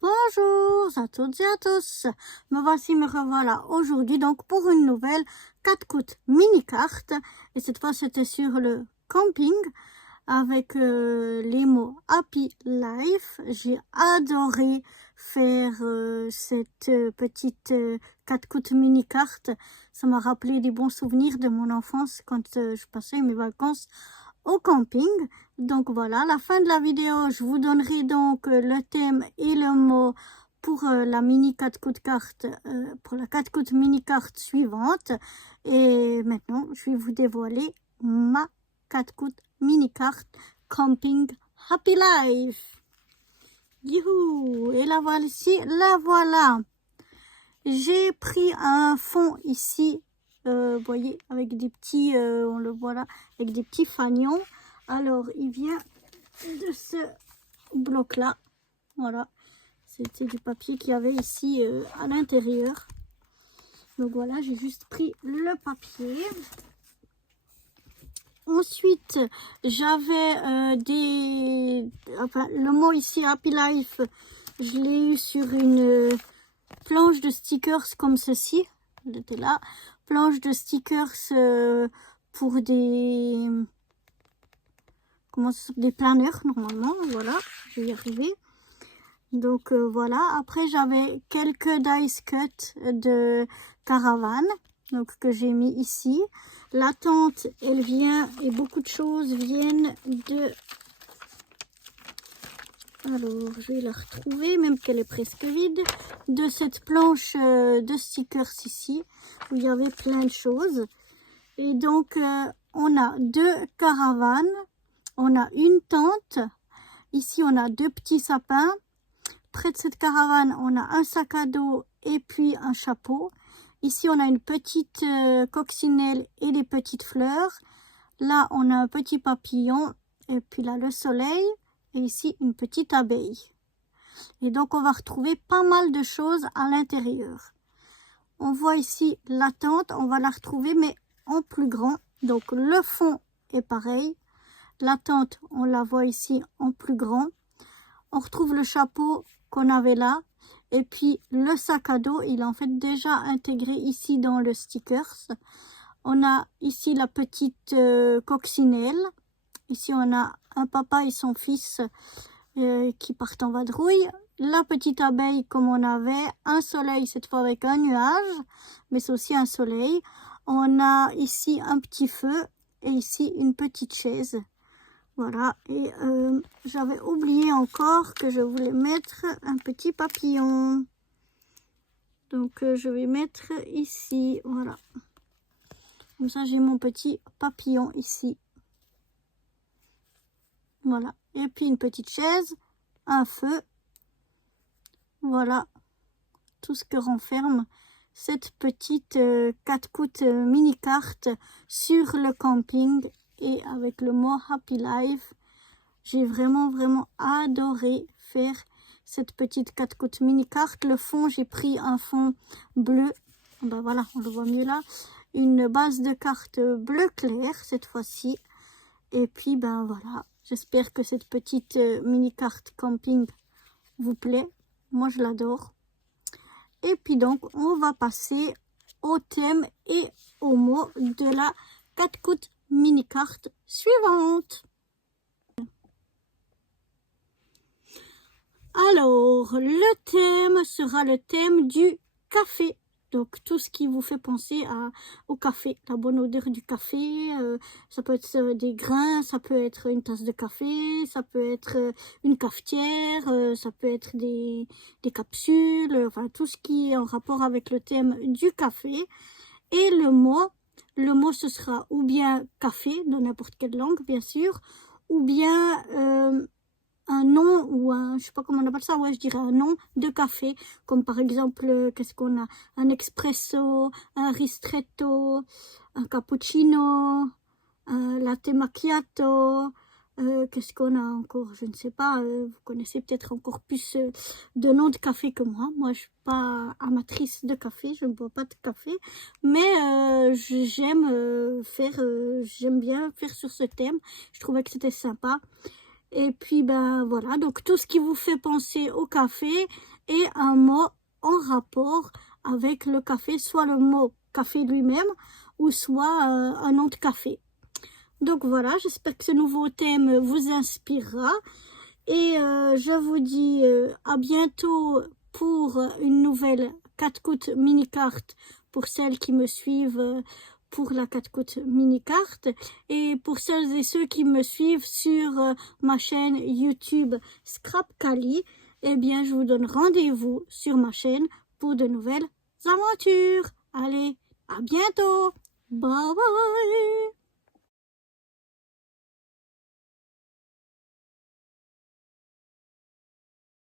Bonjour à toutes et à tous, me voici, me revoilà aujourd'hui donc pour une nouvelle 4 coups mini carte et cette fois c'était sur le camping avec les mots Happy Life. J'ai adoré faire cette petite 4 coups mini carte, ça m'a rappelé des bons souvenirs de mon enfance quand je passais mes vacances au camping. Donc voilà, à la fin de la vidéo, je vous donnerai donc le thème et le mot pour la mini 4 coups de carte, pour la 4 coups mini carte suivante. Et maintenant, je vais vous dévoiler ma 4 coups mini carte camping Happy Life. Youhou! Et la voici, la voilà. J'ai pris un fond ici, vous voyez, avec des petits, on le voit là, avec des petits fanions. Alors, il vient de ce bloc-là. Voilà, c'était du papier qu'il y avait ici à l'intérieur. Donc voilà, j'ai juste pris le papier. Ensuite, j'avais le mot ici, Happy Life, je l'ai eu sur une planche de stickers comme ceci. Elle était là. Planche de stickers pour des... des planeurs normalement. Voilà, je vais y arriver. Donc voilà. Après, j'avais quelques dice cuts de caravane. Donc que j'ai mis ici. La tente, elle vient et beaucoup de choses viennent de... Alors, je vais la retrouver, même qu'elle est presque vide, de cette planche de stickers ici, où il y avait plein de choses. Et donc, on a 2 caravanes, on a une tente, ici on a 2 petits sapins. Près de cette caravane, on a un sac à dos et puis un chapeau. Ici, on a une petite coccinelle et des petites fleurs. Là, on a un petit papillon et puis là, le soleil. Et ici, une petite abeille. Et donc, on va retrouver pas mal de choses à l'intérieur. On voit ici la tente, on va la retrouver, mais en plus grand. Donc, le fond est pareil. La tente, on la voit ici en plus grand. On retrouve le chapeau qu'on avait là. Et puis, le sac à dos, il est en fait déjà intégré ici dans le stickers. On a ici la petite coccinelle. Ici, on a un papa et son fils qui partent en vadrouille. La petite abeille comme on avait. Un soleil, cette fois avec un nuage. Mais c'est aussi un soleil. On a ici un petit feu. Et ici, une petite chaise. Voilà. Et j'avais oublié encore que je voulais mettre un petit papillon. Donc, je vais mettre ici. Voilà. Comme ça, j'ai mon petit papillon ici. Voilà. Et puis, une petite chaise, un feu. Voilà. Tout ce que renferme cette petite 4 coups mini carte sur le camping et avec le mot Happy Life. J'ai vraiment adoré faire cette petite 4 coups mini carte. Le fond, j'ai pris un fond bleu. Ben voilà, on le voit mieux là. Une base de carte bleu clair cette fois-ci. Et puis, ben voilà. J'espère que cette petite mini carte camping vous plaît. Moi, je l'adore. Et puis donc, on va passer au thème et au mot de la 4 coups mini carte suivante. Alors, le thème sera le thème du café. Donc, tout ce qui vous fait penser au café, la bonne odeur du café. Ça peut être des grains, ça peut être une tasse de café, ça peut être une cafetière, ça peut être des capsules, enfin tout ce qui est en rapport avec le thème du café. Et le mot ce sera ou bien café, dans n'importe quelle langue bien sûr, ou bien... un nom ou un, je sais pas comment on appelle ça, ouais, je dirais un nom de café, comme par exemple, qu'est-ce qu'on a? Un expresso, un ristretto, un cappuccino, un latte macchiato, qu'est-ce qu'on a encore? Je ne sais pas, vous connaissez peut-être encore plus de noms de café que moi. Moi, je suis pas amatrice de café, je ne bois pas de café, mais j'aime bien faire sur ce thème. Je trouvais que c'était sympa. Et puis ben voilà, donc tout ce qui vous fait penser au café est un mot en rapport avec le café, soit le mot café lui-même ou soit un nom de café. Donc voilà, j'espère que ce nouveau thème vous inspirera et je vous dis à bientôt pour une nouvelle 4 coups mini carte pour celles qui me suivent pour la 4 coups mini carte et pour celles et ceux qui me suivent sur ma chaîne YouTube Scrap Kali, eh bien je vous donne rendez-vous sur ma chaîne pour de nouvelles aventures. Allez, à bientôt. Bye bye.